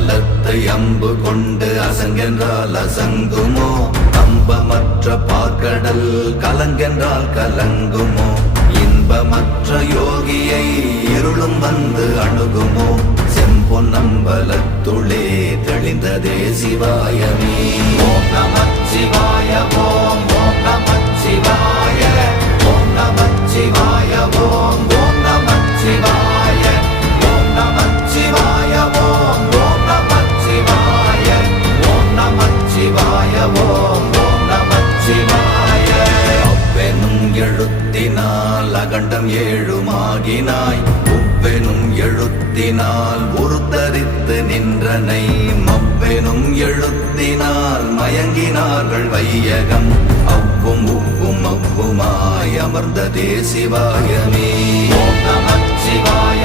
பலத்தை அம்பு கொண்டு அசங்கென்றால் அசங்குமோ? கம்பமற்ற பார்க்கடல் கலங்கென்றால் கலங்குமோ? இன்பமற்ற யோகியை இருளும் வந்து அணுகுமோ? செம்பொன்னம்பலத்துளே தெளிந்ததே சிவாயமே. ஓம் நமச்சிவாய ஓம் ஓம் நமச்சிவாய ஓம் நமச்சிவாய ஓம் ஓம் நமச்சிவாய ஓம் நமச்சிவாய ஓம் ஓம் நமச்சிவாய ஓம் நமச்சிவாய ஓம் ஓம் நமச்சிவாய. அவ்வெனும் எழுத்தினால் அகண்டம் ஏழுமாகினாய், உவ்வெனும் எழுத்தினால் உருத்தரித்து நின்றனை, மவ்வெனும் எழுத்தினால் மயங்கினார்கள் வையகம், அவ்வும் உவ்வும் அவ்வுமாய் அமர்ந்ததே சிவாயமே. ஓம் நமச்சிவாய.